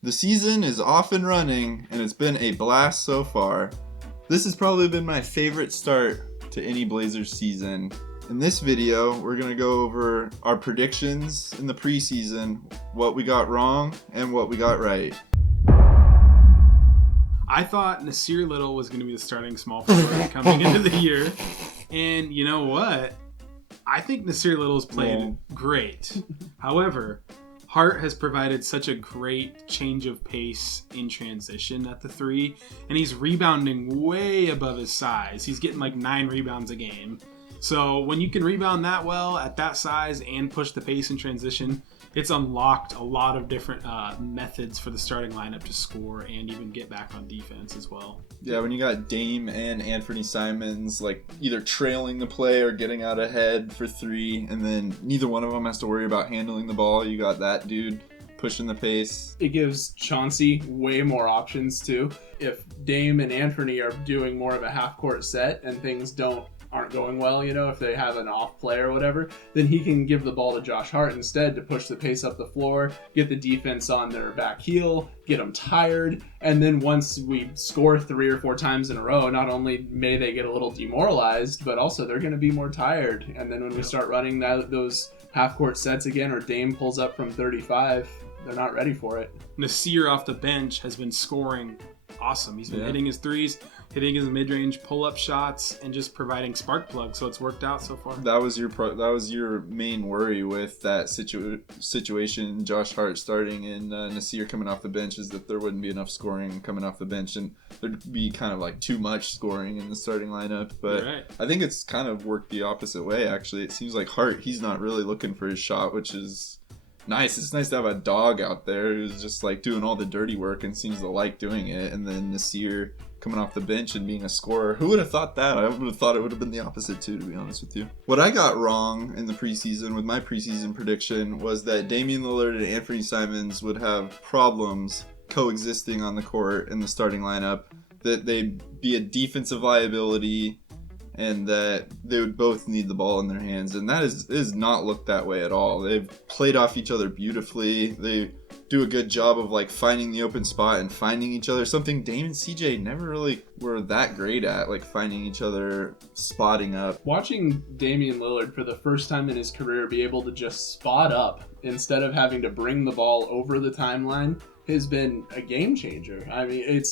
The season is off and running, and it's been a blast so far. This has probably been my favorite start to any Blazers season. In this video, we're going to go over our predictions in the preseason, what we got wrong, and what we got right. I thought Nasir Little was going to be the starting small forward coming into the year. And you know what? I think Nasir Little's played great. However, Hart has provided such a great change of pace in transition at the three, and he's rebounding way above his size. He's getting like 9 rebounds a game. So when you can rebound that well at that size and push the pace in transition, it's unlocked a lot of different methods for the starting lineup to score and even get back on defense as well. Yeah, when you got Dame and Anthony Simons like either trailing the play or getting out ahead for 3, and then neither one of them has to worry about handling the ball. You got that dude pushing the pace. It gives Chauncey way more options too. If Dame and Anthony are doing more of a half-court set and things aren't going well, if they have an off play or whatever, then he can give the ball to Josh Hart instead to push the pace up the floor, get the defense on their back heel, get them tired, and then once we score 3 or 4 times in a row, not only may they get a little demoralized, but also they're going to be more tired. And then when we start running those half-court sets again, or Dame pulls up from 35, they're not ready for it. Nasir off the bench has been scoring awesome. He's been hitting his threes, hitting his mid-range pull-up shots, and just providing spark plugs. So it's worked out so far. That was your main worry with that situation. Josh Hart starting and Nasir coming off the bench is that there wouldn't be enough scoring coming off the bench, and there'd be kind of like too much scoring in the starting lineup. But right. I think it's kind of worked the opposite way. Actually, it seems like Hart, he's not really looking for his shot, which is nice. It's nice to have a dog out there who's just like doing all the dirty work and seems to like doing it. And then Nasir coming off the bench and being a scorer. Who would have thought that? I would have thought it would have been the opposite too, to be honest with you. What I got wrong in the preseason with my preseason prediction was that Damian Lillard and Anthony Simons would have problems coexisting on the court in the starting lineup, that they'd be a defensive liability, and that they would both need the ball in their hands. And that is not looked that way at all. They've played off each other beautifully. They do a good job of like finding the open spot and finding each other, something Dame and CJ never really were that great at, like finding each other, spotting up. Watching Damian Lillard for the first time in his career be able to just spot up instead of having to bring the ball over the timeline has been a game changer. I mean,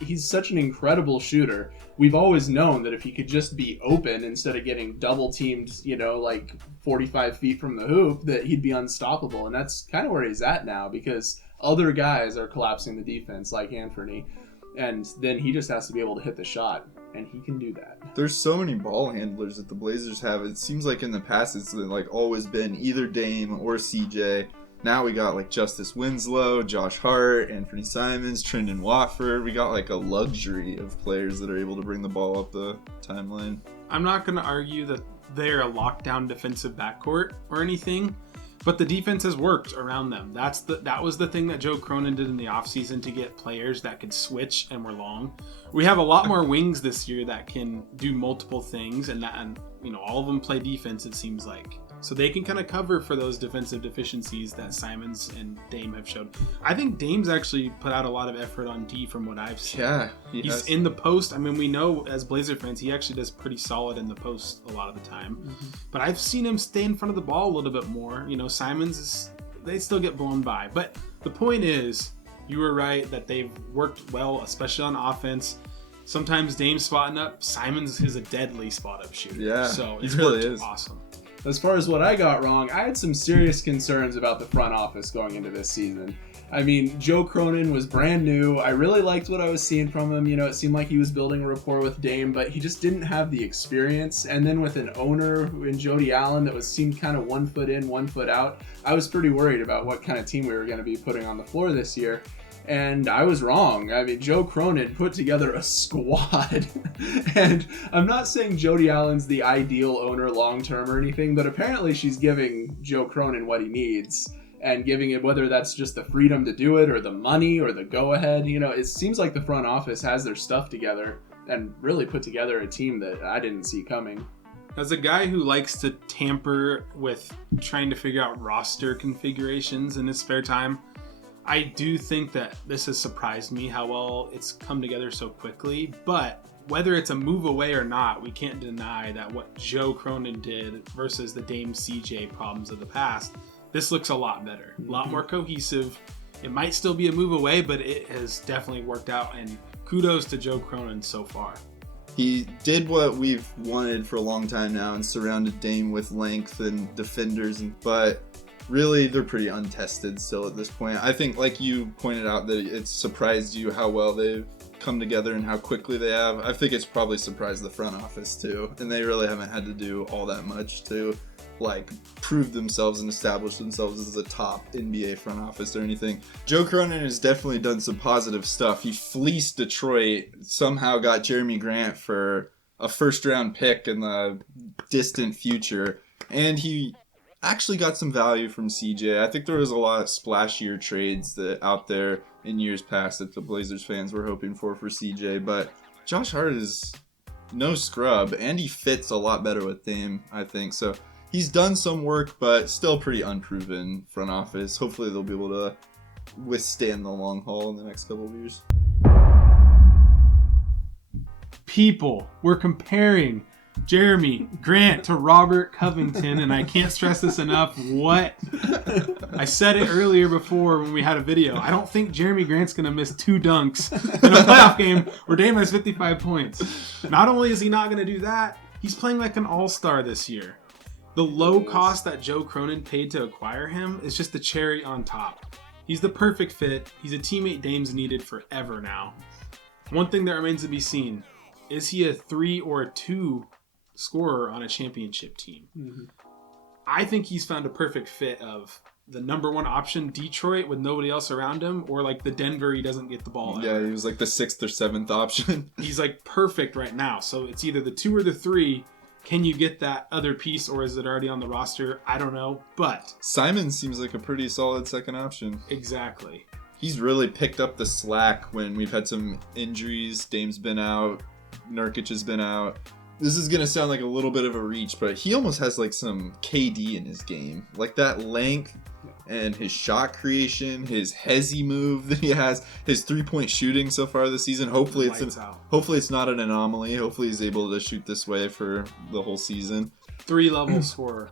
he's such an incredible shooter. We've always known that if he could just be open instead of getting double teamed, like 45 feet from the hoop, that he'd be unstoppable. And that's kind of where he's at now, because other guys are collapsing the defense like Anthony. And then he just has to be able to hit the shot, and he can do that. There's so many ball handlers that the Blazers have. It seems like in the past it's like always been either Dame or CJ. Now we got like Justice Winslow, Josh Hart, Anthony Simons, Trendon Watford. We got like a luxury of players that are able to bring the ball up the timeline. I'm not going to argue that they're a lockdown defensive backcourt or anything, but the defense has worked around them. That was the thing that Joe Cronin did in the offseason to get players that could switch and were long. We have a lot more wings this year that can do multiple things, and all of them play defense, it seems like. So they can kind of cover for those defensive deficiencies that Simons and Dame have showed. I think Dame's actually put out a lot of effort on D from what I've seen. Yeah. He's in the post. I mean, we know as Blazer fans, he actually does pretty solid in the post a lot of the time. Mm-hmm. But I've seen him stay in front of the ball a little bit more. Simons, they still get blown by. But the point is, you were right that they've worked well, especially on offense. Sometimes Dame's spotting up. Simons is a deadly spot-up shooter. Yeah, so it's really worked awesome. As far as what I got wrong, I had some serious concerns about the front office going into this season. I mean, Joe Cronin was brand new. I really liked what I was seeing from him. It seemed like he was building a rapport with Dame, but he just didn't have the experience. And then with an owner in Jody Allen that seemed kind of 1 foot in, 1 foot out, I was pretty worried about what kind of team we were going to be putting on the floor this year. And I was wrong. I mean, Joe Cronin put together a squad. And I'm not saying Jody Allen's the ideal owner long-term or anything, but apparently she's giving Joe Cronin what he needs and giving it, whether that's just the freedom to do it or the money or the go-ahead. It seems like the front office has their stuff together and really put together a team that I didn't see coming. As a guy who likes to tamper with trying to figure out roster configurations in his spare time, I do think that this has surprised me how well it's come together so quickly, but whether it's a move away or not, we can't deny that what Joe Cronin did versus the Dame CJ problems of the past, this looks a lot better, a lot more cohesive. It might still be a move away, but it has definitely worked out, and kudos to Joe Cronin so far. He did what we've wanted for a long time now and surrounded Dame with length and defenders, but really they're pretty untested still at this point. I think, like you pointed out, that it's surprised you how well they've come together and how quickly they have. I think it's probably surprised the front office too, and they really haven't had to do all that much to like prove themselves and establish themselves as a top NBA front office or anything. Joe Cronin has definitely done some positive stuff. He fleeced Detroit, somehow got Jeremy Grant for a first round pick in the distant future, and he actually got some value from CJ. I think there was a lot of splashier trades that out there in years past that the Blazers fans were hoping for CJ, but Josh Hart is no scrub, and he fits a lot better with Dame, I think. So he's done some work, but still pretty unproven front office. Hopefully they'll be able to withstand the long haul in the next couple of years. People, we're comparing Jeremy Grant to Robert Covington, and I can't stress this enough. What? I said it earlier before when we had a video. I don't think Jeremy Grant's going to miss 2 dunks in a playoff game where Dame has 55 points. Not only is he not going to do that, he's playing like an all-star this year. The low cost that Joe Cronin paid to acquire him is just the cherry on top. He's the perfect fit. He's a teammate Dame's needed forever now. One thing that remains to be seen, is he a 3 or a 2 scorer on a championship team? Mm-hmm. I think he's found a perfect fit of the number 1 option, Detroit, with nobody else around him, or like the Denver, he doesn't get the ball. Yeah, he was like the 6th or 7th option. He's like perfect right now. So it's either the 2 or the 3. Can you get that other piece, or is it already on the roster? I don't know, but Simon seems like a pretty solid second option. Exactly. He's really picked up the slack when we've had some injuries. Dame's been out. Nurkic has been out. This is going to sound like a little bit of a reach, but he almost has like some KD in his game. Like that length and his shot creation, his hezzy move that he has, his 3-point shooting so far this season. Hopefully it's not an anomaly. Hopefully he's able to shoot this way for the whole season. 3-level scorer.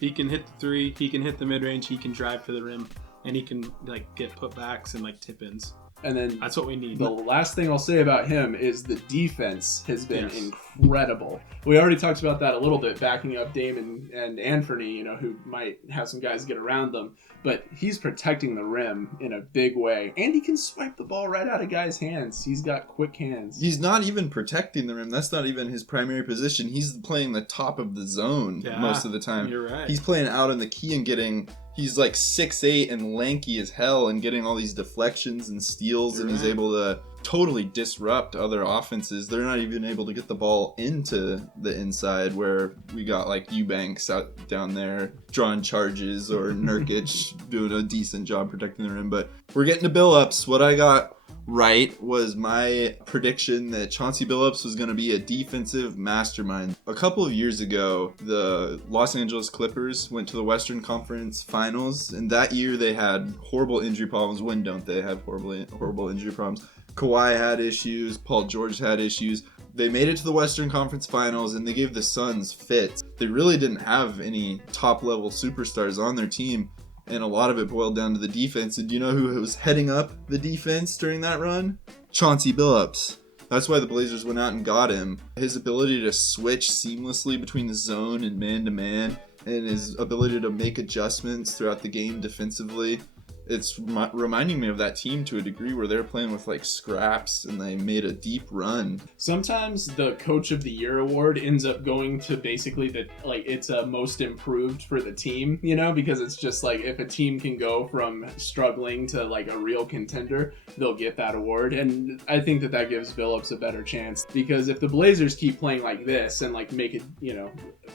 He can hit the 3, he can hit the mid-range, he can drive to the rim, and he can like get putbacks and like tip-ins. And then that's what we need. The last thing I'll say about him is the defense has been incredible. We already talked about that a little bit, backing up Dame and Anthony, who might have some guys get around them. But he's protecting the rim in a big way. And he can swipe the ball right out of guys' hands. He's got quick hands. He's not even protecting the rim. That's not even his primary position. He's playing the top of the zone most of the time. You're right. He's playing out in the key and getting... He's like 6'8" and lanky as hell and getting all these deflections and steals, and he's able to totally disrupt other offenses. They're not even able to get the ball into the inside, where we got like Eubanks out down there drawing charges, or Nurkic doing a decent job protecting the rim. But we're getting to Billups. What I got right was my prediction that Chauncey Billups was going to be a defensive mastermind. A couple of years ago, the Los Angeles Clippers went to the Western Conference Finals, and that year they had horrible injury problems. When don't they have horrible injury problems? Kawhi had issues, Paul George had issues. They made it to the Western Conference Finals, and they gave the Suns fits. They really didn't have any top-level superstars on their team, and a lot of it boiled down to the defense. And do you know who was heading up the defense during that run? Chauncey Billups. That's why the Blazers went out and got him. His ability to switch seamlessly between the zone and man-to-man, and his ability to make adjustments throughout the game defensively. It's reminding me of that team to a degree where they're playing with like scraps and they made a deep run. Sometimes the Coach of the Year award ends up going to basically it's a most improved for the team, because it's just like if a team can go from struggling to like a real contender, they'll get that award. And I think that gives Billups a better chance, because if the Blazers keep playing like this and like make it,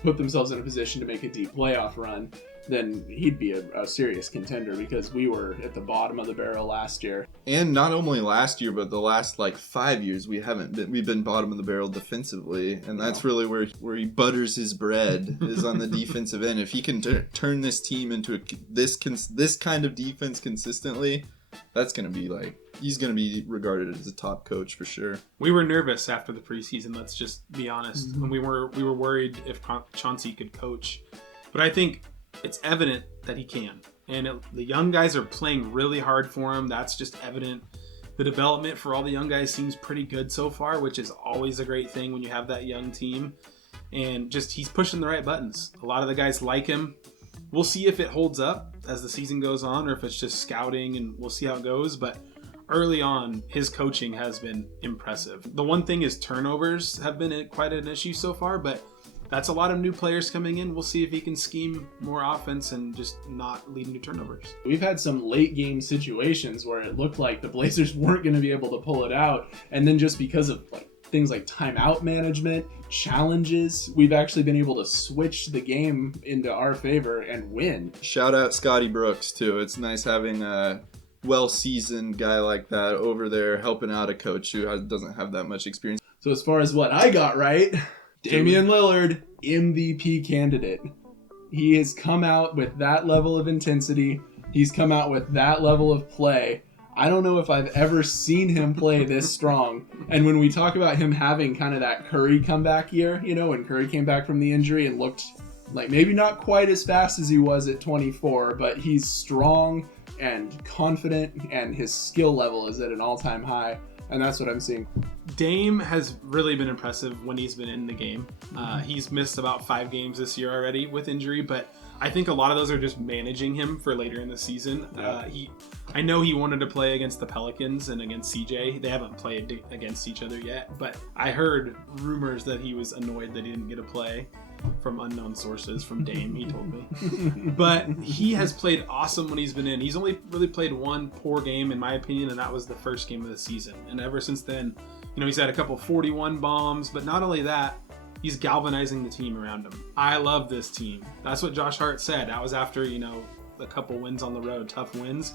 put themselves in a position to make a deep playoff run, then he'd be a serious contender, because we were at the bottom of the barrel last year. And not only last year, but the last 5 years we've been bottom of the barrel defensively, and that's really where he butters his bread is on the defensive end. If he can turn this team into this kind of defense consistently, that's going to be like, he's going to be regarded as a top coach for sure. We were nervous after the preseason, let's just be honest. And we were worried if Chauncey could coach. But I think it's evident that he can. And the young guys are playing really hard for him. That's just evident. The development for all the young guys seems pretty good so far, which is always a great thing when you have that young team. And just he's pushing the right buttons. A lot of the guys like him. We'll see if it holds up as the season goes on or if it's just scouting, and we'll see how it goes. But early on, his coaching has been impressive. The one thing is turnovers have been quite an issue so far, but that's a lot of new players coming in. We'll see if he can scheme more offense and just not leading to turnovers. We've had some late game situations where it looked like the Blazers weren't going to be able to pull it out. And then just because of things like timeout management, challenges, we've actually been able to switch the game into our favor and win. Shout out Scotty Brooks too. It's nice having a well-seasoned guy like that over there helping out a coach who doesn't have that much experience. So as far as what I got right, Damian Lillard, MVP candidate. He has come out with that level of intensity. He's come out with that level of play. I don't know if I've ever seen him play this strong. And when we talk about him having kind of that Curry comeback year, when Curry came back from the injury and looked like maybe not quite as fast as he was at 24, but he's strong and confident, and his skill level is at an all-time high. And that's what I'm seeing. Dame has really been impressive when he's been in the game. He's missed about 5 games this year already with injury, but I think a lot of those are just managing him for later in the season. Yeah. I know he wanted to play against the Pelicans and against CJ. They haven't played against each other yet, but I heard rumors that he was annoyed that he didn't get to play from unknown sources, from Dame, he told me. But he has played awesome when he's been in. He's only really played one poor game, in my opinion, and that was the first game of the season. And ever since then, he's had a couple 41 bombs, but not only that, he's galvanizing the team around him. I love this team. That's what Josh Hart said. That was after, a couple wins on the road, tough wins.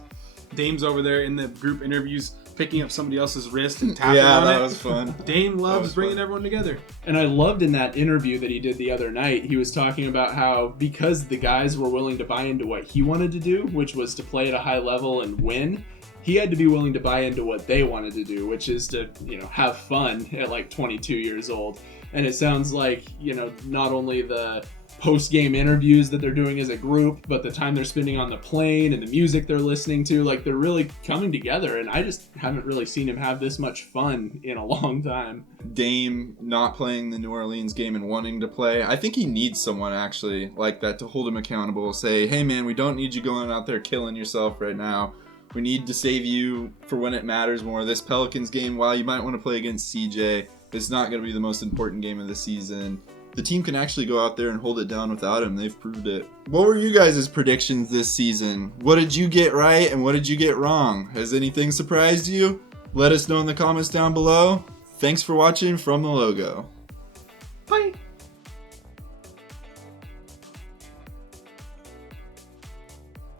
Dame's over there in the group interviews picking up somebody else's wrist and tapping on it. Yeah, that was fun. Dame loves bringing everyone together. And I loved in that interview that he did the other night, he was talking about how because the guys were willing to buy into what he wanted to do, which was to play at a high level and win, he had to be willing to buy into what they wanted to do, which is to, have fun at 22 years old. And it sounds like, not only the post-game interviews that they're doing as a group, but the time they're spending on the plane and the music they're listening to, they're really coming together. And I just haven't really seen him have this much fun in a long time. Dame not playing the New Orleans game and wanting to play, I think he needs someone actually like that to hold him accountable. Say, hey man, we don't need you going out there killing yourself right now. We need to save you for when it matters more. This Pelicans game, while you might want to play against CJ, it's not going to be the most important game of the season. The team can actually go out there and hold it down without him. They've proved it. What were you guys' predictions this season? What did you get right and what did you get wrong? Has anything surprised you? Let us know in the comments down below. Thanks for watching from the logo. Bye!